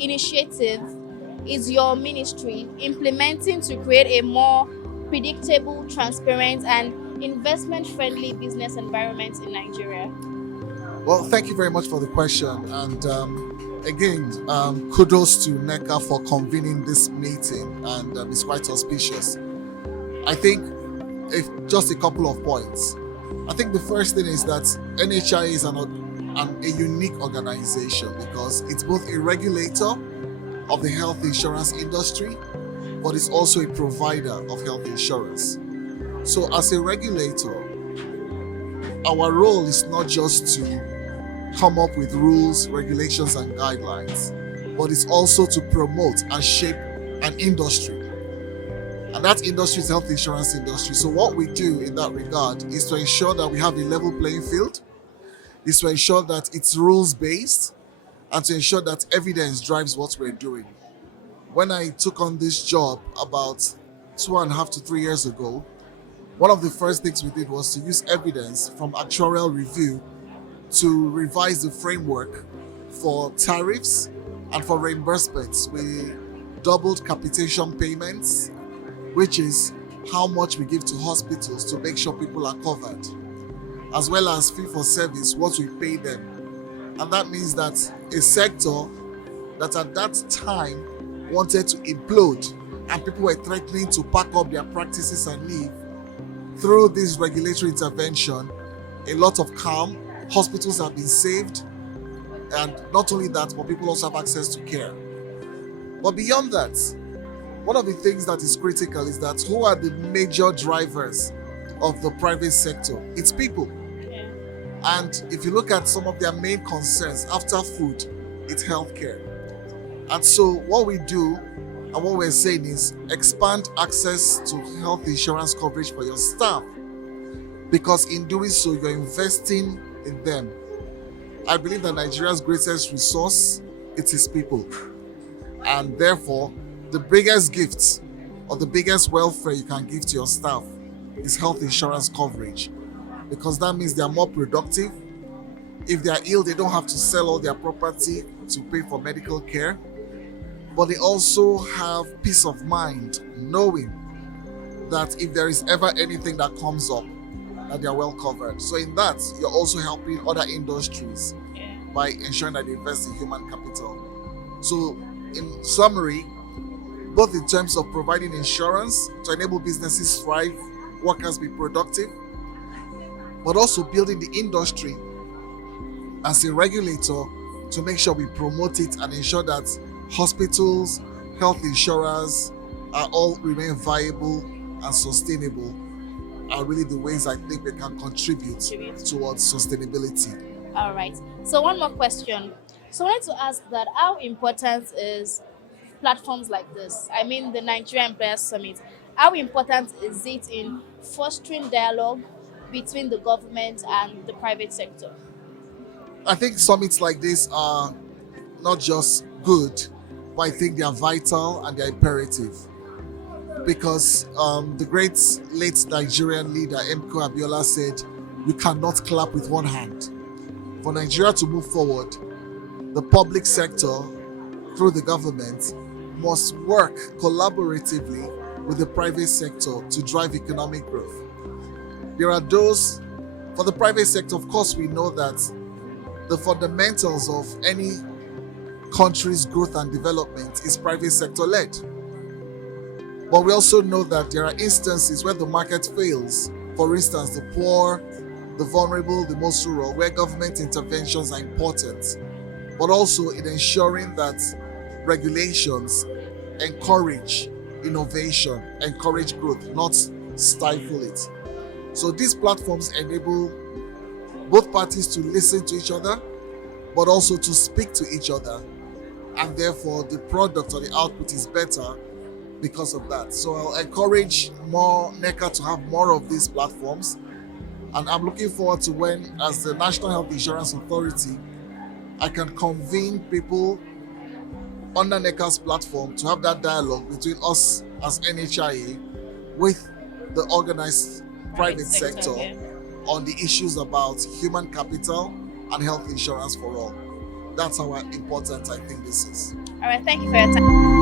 initiative is your ministry implementing to create a more predictable, transparent, and investment friendly business environment in Nigeria? Well, thank you very much for the question. And again, kudos to NECA for convening this meeting, and it's quite auspicious. I think if just a couple of points. I think the first thing is that NHI is a unique organization because it's both a regulator of the health insurance industry, but it's also a provider of health insurance. So, as a regulator, our role is not just to come up with rules, regulations, and guidelines, but it's also to promote and shape an industry. And that industry is the health insurance industry. So what we do in that regard is to ensure that we have a level playing field, is to ensure that it's rules based, and to ensure that evidence drives what we're doing. When I took on this job about 2.5 to 3 years ago, one of the first things we did was to use evidence from actuarial review to revise the framework for tariffs and for reimbursements. We doubled capitation payments, which is how much we give to hospitals to make sure people are covered, as well as fee for service, what we pay them. And that means that a sector that at that time wanted to implode and people were threatening to pack up their practices and leave, through this regulatory intervention, a lot of calm, hospitals have been saved, and not only that, but people also have access to care. But beyond that, one of the things that is critical is that who are the major drivers of the private sector? It's people. Yeah. And if you look at some of their main concerns after food, it's healthcare. And so what we do and what we're saying is expand access to health insurance coverage for your staff, because in doing so, you're investing in them. I believe that Nigeria's greatest resource, it is people. And therefore, the biggest gift or the biggest welfare you can give to your staff is health insurance coverage, because that means they are more productive. If they are ill, they don't have to sell all their property to pay for medical care, but they also have peace of mind knowing that if there is ever anything that comes up, that they are well covered. So in that, you're also helping other industries by ensuring that they invest in human capital. So in summary, both in terms of providing insurance to enable businesses thrive, workers be productive, but also building the industry as a regulator to make sure we promote it and ensure that hospitals, health insurers are all remain viable and sustainable are really the ways I think we can contribute towards sustainability. All right. So one more question. So I wanted to ask that how important is platforms like this? I mean, the Nigerian Employers Summit. How important is it in fostering dialogue between the government and the private sector? I think summits like this are not just good, but I think they are vital and they're imperative. Because the great late Nigerian leader MK Abiola said, "You cannot clap with one hand." For Nigeria to move forward, the public sector, through the government, must work collaboratively with the private sector to drive economic growth. There are those, for the private sector, of course, we know that the fundamentals of any country's growth and development is private sector led. But we also know that there are instances where the market fails. For instance, the poor, the vulnerable, the most rural, where government interventions are important, but also in ensuring that regulations encourage innovation, encourage growth, not stifle it. So these platforms enable both parties to listen to each other, but also to speak to each other. And therefore, the product or the output is better because of that. So I'll encourage more NECA to have more of these platforms. And I'm looking forward to when, as the National Health Insurance Authority, I can convene people under NECA's platform to have that dialogue between us as NHIA with the organized private sector on the issues about human capital and health insurance for all. That's how important I think this is. All right, thank you for your time.